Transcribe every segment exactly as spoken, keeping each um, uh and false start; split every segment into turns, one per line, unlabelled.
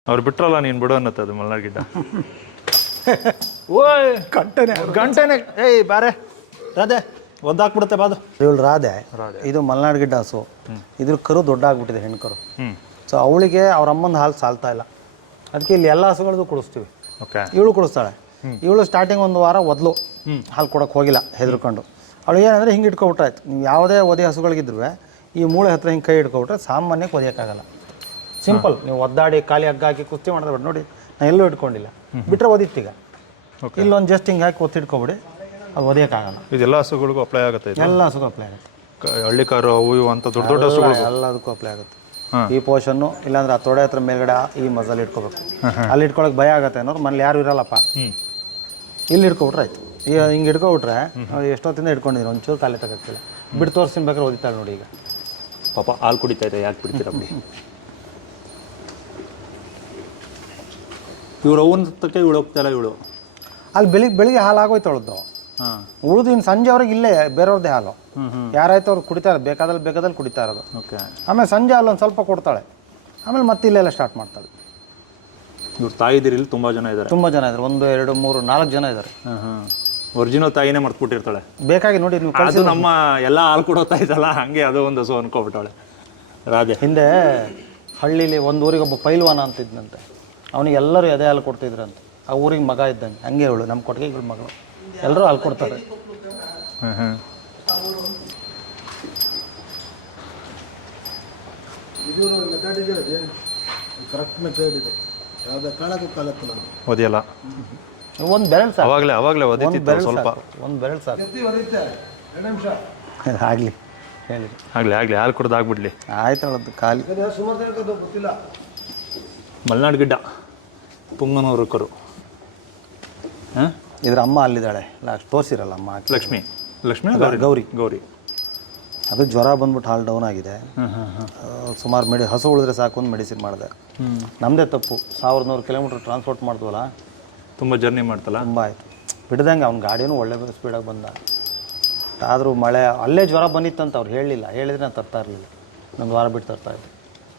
ಅವ್ರು ಬಿಟ್ರಲ್ಲ ನೀನು ಬಿಡು ಅನ್ನತ್ತೆ ಅದು ಮಲ್ನಾಡ್ ಗಿಡ್ಡ. ಓಯ್
ಗಂಟೆನೆ
ಗಂಟೆನೆ ಏಯ್ ಬಾರೆ ರಾಧೆ ಒದ್ದಾಕ್ಬಿಡುತ್ತೆ ಬಾದು.
ಇವಳು ರಾಧೆ, ಇದು ಮಲ್ನಾಡ್ ಗಿಡ್ಡ ಹಸು. ಇದ್ರ ಕರು ದೊಡ್ಡ ಆಗ್ಬಿಟ್ಟಿದೆ, ಹೆಣ್ಣು ಕರು. ಸೊ ಅವಳಿಗೆ ಅವ್ರ ಅಮ್ಮನ ಹಾಲು ಸಾಲ್ತಾ ಇಲ್ಲ, ಅದಕ್ಕೆ ಇಲ್ಲಿ ಎಲ್ಲ ಹಸುಗಳದ್ದು ಕುಡಿಸ್ತೀವಿ.
ಓಕೆ,
ಇವಳು ಕುಡಿಸ್ತಾಳೆ. ಇವಳು ಸ್ಟಾರ್ಟಿಂಗ್ ಒಂದು ವಾರ ಒದ್ಲು, ಹಾಲು ಕೊಡೋಕೆ ಹೋಗಿಲ್ಲ ಹೆದರ್ಕೊಂಡು. ಅವಳು ಏನಂದರೆ ಹಿಂಗೆ ಇಟ್ಕೊಬಿಟ್ರೆ ಆಯ್ತು. ನೀವು ಯಾವುದೇ ಒದೆ ಹಸುಗಳಿಗಿದ್ರು ಈ ಮೂಳೆ ಹತ್ರ ಹಿಂಗೆ ಕೈ ಇಟ್ಕೊಬಿಟ್ರೆ ಸಾಮಾನ್ಯಕ್ಕೆ ಒದೆಯೋಕ್ಕಾಗಲ್ಲ. ಸಿಂಪಲ್, ನೀವು ಒದ್ದಾಡಿ ಖಾಲಿ ಹಗ್ಗ ಹಾಕಿ ಕುಸ್ತಿ ಮಾಡಿದ್ರೆ ನೋಡಿ, ನಾನು ಎಲ್ಲೂ ಇಟ್ಕೊಂಡಿಲ್ಲ, ಬಿಟ್ಟರೆ ಒದಿತ್ತೀಗ. ಇಲ್ಲೊಂದು ಜಸ್ಟ್ ಹಿಂಗೆ ಹಾಕಿ ಒತ್ತಿಟ್ಕೊಬಿಡಿ, ಅದು ಒದೆಯೋಕ್ಕಾಗಲ್ಲ.
ಇದೆಲ್ಲ ಹಸುಗಳಿಗೂ ಅಪ್ಲೈ ಆಗುತ್ತೆ,
ಎಲ್ಲ ಹಸುಗೂ ಅಪ್ಲೈ ಆಗುತ್ತೆ.
ಹಳ್ಳಿ ಕಾರು ಅವು ಇವು ಅಂತ ದೊಡ್ಡ ದೊಡ್ಡ ಹಸುಗಳು
ಎಲ್ಲದಕ್ಕೂ ಅಪ್ಲೈ ಆಗುತ್ತೆ. ಈ ಪೋರ್ಷನ್ನು ಇಲ್ಲಾಂದ್ರೆ ಆ ತೊಡೆ ಹತ್ರ ಮೇಲ್ಗಡೆ ಈ ಮಜಲ್ ಇಟ್ಕೋಬೇಕು. ಅಲ್ಲಿ ಇಟ್ಕೊಳಕ್ಕೆ ಭಯ ಆಗುತ್ತೆ ಅನ್ನೋರು ಮನೇಲಿ ಯಾರು ಇರಲ್ಲಪ್ಪ, ಇಲ್ಲಿ ಇಟ್ಕೊಬಿಟ್ರೆ ಆಯ್ತು. ಈಗ ಹಿಂಗೆ ಇಟ್ಕೊಬಿಟ್ರೆ ಎಷ್ಟೊತ್ತಿಂದ ಇಟ್ಕೊಂಡಿದ್ದೀನಿ, ಒಂಚೂರು ಕಾಲೇ ತಗೋತಿಲ್ಲ. ಬಿಟ್ಟು ತೋರಿಸ್ತೀನಿ ಬೇಕಾದ್ರೆ ಓದಿತಾಳೆ ನೋಡಿ. ಈಗ
ಪಾಪ ಹಾಲು ಕುಡಿತಾ ಇದೆ, ಯಾಕೆ ಬಿಡ್ತೀರ ಬಿಡಿ. ಇವ್ರು ಅವನ ತಕ್ಕೆ ಇವಳು ಹೋಗ್ತಾಯಿಲ್ಲ. ಇವಳು
ಅಲ್ಲಿ ಬೆಳಿಗ್ಗೆ ಬೆಳಿಗ್ಗೆ ಹಾಲು ಆಗೋಯ್ತವಳದ್ದು.
ಹಾಂ,
ಉಳಿದು ಇನ್ನು ಸಂಜೆ ಅವ್ರಿಗೆ ಇಲ್ಲೇ ಬೇರೆಯವ್ರದ್ದೇ ಹಾಲು. ಯಾರಾಯ್ತು ಅವ್ರು ಕುಡಿತಾರೆ, ಬೇಕಾದಲ್ಲಿ ಬೇಕಾದಲ್ಲಿ ಕುಡಿತಾ ಇರೋದು.
ಓಕೆ,
ಆಮೇಲೆ ಸಂಜೆ ಹಾಲು ಒಂದು ಸ್ವಲ್ಪ ಕೊಡ್ತಾಳೆ, ಆಮೇಲೆ ಮತ್ತೆ ಇಲ್ಲೆಲ್ಲ ಸ್ಟಾರ್ಟ್ ಮಾಡ್ತಾಳೆ.
ಇವ್ರು ತಾಯಿದಿರಿ ಇಲ್ಲಿ ತುಂಬ ಜನ ಇದ್ದಾರೆ.
ತುಂಬ ಜನ ಇದ್ದಾರೆ, ಒಂದು ಎರಡು ಮೂರು ನಾಲ್ಕು ಜನ ಇದ್ದಾರೆ.
ಹಾಂ ಹಾಂ, ಒರಿಜಿನಲ್ ತಾಯಿನೇ ಮರ್ತ್ಬಿಟ್ಟಿರ್ತಾಳೆ.
ಬೇಕಾಗಿ ನೋಡಿ ನೀವು
ಅದು ನಮ್ಮ ಎಲ್ಲ ಹಾಲು ಕೊಡೋತಾ ಇದ್ದಲ್ಲ, ಹಂಗೆ ಅದು ಒಂದು ಹಸು ಅನ್ಕೊಬಿಟ್ಟಾಳೆ ರಾಧೆ.
ಹಿಂದೆ ಹಳ್ಳೀಲಿ ಒಂದು ಊರಿಗೆ ಒಬ್ಬ ಪೈಲ್ವಾನ ಅಂತಿದ್ದಂತೆ, ಅವನಿಗೆ ಎಲ್ಲರೂ ಎದೆ ಹಾಲು ಕೊಡ್ತಿದ್ರಂತೆ. ಆ ಊರಿಗೆ ಮಗ ಇದ್ದಂಗೆ, ಹಂಗೆ ಇವಳು ನಮ್ಮ ಕೊಟ್ಟಿಗೆಗಳ ಮಗಳು, ಎಲ್ಲರೂ ಹಾಲು ಕೊಡ್ತಾರೆ.
ಹಾಂ ಹಾಂ,
ಇದು ಮೆಥಡ್ ಇದೆ, ಕರೆಕ್ಟ್ ಮೆಥಡ್ ಇದೆ. ಯಾವುದೇ ಕಾಲಕ್ಕೂ ಕಾಲಕ್ಕೂ ನಾನು
ಓದಿಯಲ್ಲ,
ಒಂದು ಬೆರಳು ಸಾಕು,
ಅವಾಗಲೇ ಅವಾಗಲೇ ಓದಿತ್ತು ಸ್ವಲ್ಪ,
ಒಂದು ಬೆರಳು ಸಾಕು.
ಒದೀತೆ ಎರಡು ನಿಮಿಷ
ಆಗಲಿ ಹೇಳಿ,
ಆಗಲಿ ಆಗಲಿ ಹಾಲು ಕುಡ್ದು ಆಗ್ಬಿಡ್ಲಿ.
ಆಯ್ತಳದ್ದು ಖಾಲಿ.
ಸುಮಾರು ಜನಕ್ಕೆ ಗೊತ್ತಿಲ್ಲ.
ಮಲ್ನಾಡ್ ಗಿಡ್ಡ ಪುಂಗನೂರು ಕರು. ಹಾಂ,
ಇದ್ರ ಅಮ್ಮ ಅಲ್ಲಿದ್ದಾಳೆ, ಲಾಸ್ಟ್ ತೋರಿಸಿರಲ್ಲ ಅಮ್ಮ.
ಲಕ್ಷ್ಮಿ ಲಕ್ಷ್ಮಿ
ಗೌರಿ
ಗೌರಿ
ಅದು ಜ್ವರ ಬಂದ್ಬಿಟ್ಟು ಹಾಲು ಡೌನ್ ಆಗಿದೆ. ಸುಮಾರು ಮೆಡಿ ಹಸು ಉಳಿದ್ರೆ ಸಾಕು ಒಂದು ಮೆಡಿಸಿನ್ ಮಾಡಿದೆ. ನಮ್ಮದೇ ತಪ್ಪು, ಸಾವಿರದ ನೂರು ಕಿಲೋಮೀಟ್ರ್ ಟ್ರಾನ್ಸ್ಪೋರ್ಟ್ ಮಾಡ್ತೀವಲ್ಲ,
ತುಂಬ ಜರ್ನಿ ಮಾಡ್ತಲ್ಲ,
ತುಂಬ ಆಯಿತು. ಬಿಡ್ದಂಗೆ ಅವ್ನ ಗಾಡಿನೂ ಒಳ್ಳೆ ಸ್ಪೀಡಾಗಿ ಬಂದ. ಆದರೂ ಮಳೆ ಅಲ್ಲೇ ಜ್ವರ ಬಂದಿತ್ತಂತ ಅವ್ರು ಹೇಳಲಿಲ್ಲ, ಹೇಳಿದ್ರೆ ನಾನು ತರ್ತಾ ಇರಲಿಲ್ಲ, ಒಂದು ವಾರ ಬಿಟ್ಟು ತರ್ತಾಯಿದ್ದೆ.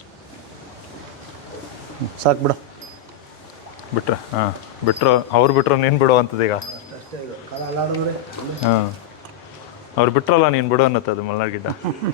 ಸಾಕು ಬಿಡು,
ಬಿಟ್ರೆ ಹಾಂ ಬಿಟ್ರು ಅವ್ರು ಬಿಟ್ರು ನೀನು ಬಿಡು ಅಂತದ ಈಗ. ಹಾಂ, ಅವ್ರು ಬಿಟ್ರಲ್ಲ ನೀನು ಬಿಡು ಅನ್ನತ್ತೆ ಅದು ಮಲ್ನಾಡ್ ಗಿಡ್ಡ.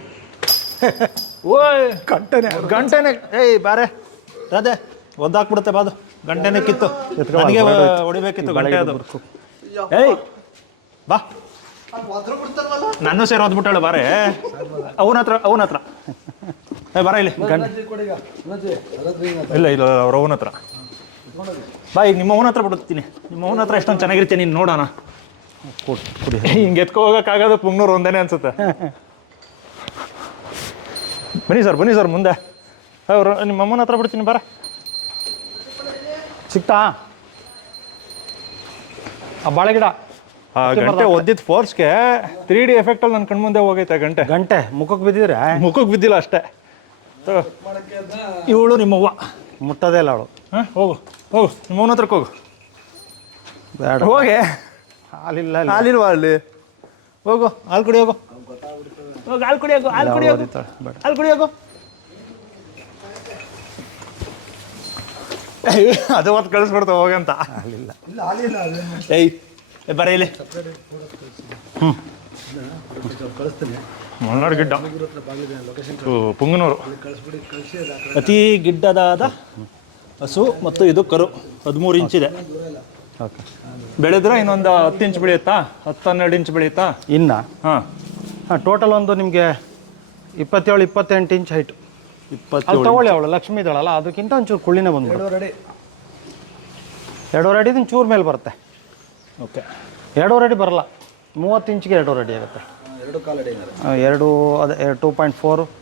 ಓಯ್ ಗಂಟೆನೆ ಗಂಟೆನೆ ಏಯ್ ಬಾರೆ ರಾಧೆ ಒದ್ದಾಕ್ಬಿಡುತ್ತೆ ಬಾದು. ಗಂಟೆನೆ ಕಿತ್ತು ನನಗೆ ಹೊಡಿಬೇಕಿತ್ತು ಗಂಟೆ ಅದು. ಏಯ್ ಬಾ, ನನ್ನ ಸೇರಿ ಓದ್ಬಿಟ್ಟಾಳು ಬಾರೆ. ಅವನ ಹತ್ರ ಅವನ ಹತ್ರ ಏ ಬಾರ ಇಲ್ಲಿ ಗಂಟೆ. ಇಲ್ಲ ಇಲ್ಲ ಅವ್ರ ಅವನ ಹತ್ರ ಬಾ. ಈಗ ನಿಮ್ಮ ಅವನ ಹತ್ರ ಬಿಡುತ್ತೀನಿ, ನಿಮ್ಮ ಅವನ ಹತ್ರ ಎಷ್ಟೊಂದು ಚೆನ್ನಾಗಿರ್ತೀನಿ ನೀನು ನೋಡೋಣ.
ಕುಡಿ
ಹಿಂಗೆ ಎತ್ಕೊ ಹೋಗೋಕ್ಕಾಗೋದು ಪುಂಗ್ನೂರು ಒಂದೇನೆ ಅನ್ಸುತ್ತೆ. ಬನ್ನಿ ಸರ್ ಬನ್ನಿ ಸರ್ ಮುಂದೆ. ಅವ್ರು ನಿಮ್ಮ ಅಮ್ಮನ ಹತ್ರ ಬಿಡ್ತೀನಿ ಬಾರ.
ಸಿಕ್ತಾ ಆ ಬಾಳೆಗಿಡ?
ಆ ಗಂಟೆ ಒದ್ದಿದ್ದು ಫೋರ್ಸ್ಗೆ ತ್ರೀ ಡಿ ಎಫೆಕ್ಟಲ್ಲಿ ನನ್ನ ಕಣ್ಮುಂದೆ ಹೋಗೈತೆ ಗಂಟೆ.
ಗಂಟೆ ಮುಖಕ್ಕೆ ಬಿದ್ದಿದ್ರೆ?
ಮುಖಕ್ಕೆ ಬಿದ್ದಿಲ್ಲ ಅಷ್ಟೇ. ಇವಳು ನಿಮ್ಮವ್ವ
ಮುಟ್ಟೋದೇ ಇಲ್ಲ ಅವಳು.
ಹಾಂ, ಹೋಗು ಹೋಗು ನಿಮ್ಮವನ ಹತ್ರಕ್ಕೆ ಹೋಗು.
ಬೇಡ
ಹೋಗಿ,
ಹಾಲಿಲ್ಲ
ಹಾಲಿಲ್ವಾ ಅಲ್ಲಿ? ಹೋಗು ಹಾಲು ಕುಡಿ, ಹೋಗು ಹೋಗು ಹಾಲು ಕುಡಿ, ಹೋಗು ಹಾಲು ಕುಡಿ, ಹೋಗು ಹಾಲು ಕುಡಿ, ಹೋಗು. ಅದು ಹೊತ್ತು ಕಳಿಸ್ಬಿಡ್ತಾವ ಹೋಗಂತ.
ಹಾಲಿಲ್ಲ.
ಇಲ್ಲ ಹಾಲಿಲ್ಲ,
ಏಯ್ ಬರ ಇಲ್ಲಿ. ಹ್ಞೂ,
ಕಳಿಸ್ತೀನಿ.
ಮಲ್ನಾಡ್ ಗಿಡ್ಡ
ಲೊಕೇಶನ್
ಪುಂಗನೂರು
ಕಳಿಸ್ಬಿಡಿ, ಕಳಿಸಿ.
ಅತಿ ಗಿಡ್ಡದಾದ ಹಸು ಮತ್ತು ಇದು ಕರು ಹದಿಮೂರು ಇಂಚಿದೆ.
ಓಕೆ,
ಬೆಳೆದ್ರೆ ಇನ್ನೊಂದು ಹತ್ತು ಇಂಚ್ ಬೆಳೆಯುತ್ತಾ, ಹತ್ತು ಹನ್ನೆರಡು ಇಂಚ್ ಬೆಳೆಯುತ್ತಾ
ಇನ್ನು?
ಹಾಂ
ಹಾಂ, ಟೋಟಲ್ ಒಂದು ನಿಮಗೆ ಇಪ್ಪತ್ತೇಳು ಇಪ್ಪತ್ತೆಂಟು ಇಂಚ್ ಹೈಟು.
ಇಪ್ಪತ್ತು
ತಗೊಳ್ಳಿ, ಅವಳು ಲಕ್ಷ್ಮೀ ಇದ್ದಾಳಲ್ಲ, ಅದಕ್ಕಿಂತ ಒಂಚೂರು ಕುಳ್ಳಿನೇ ಬಂದ್ಬಿಡು.
ಎರಡೂವರೆ ಅಡಿ
ಎರಡೂವರೆ ಅಡಿ ಚೂರು ಮೇಲೆ ಬರುತ್ತೆ.
ಓಕೆ,
ಎರಡೂವರೆ ಅಡಿ ಬರಲ್ಲ, ಮೂವತ್ತು ಇಂಚಿಗೆ ಎರಡೂವರೆ ಅಡಿ ಆಗುತ್ತೆ.
ಎರಡು ಕಾಲು ಅಡಿ
ಎರಡು ಅದೇ ಟೂ ಪಾಯಿಂಟ್ ಫೋರು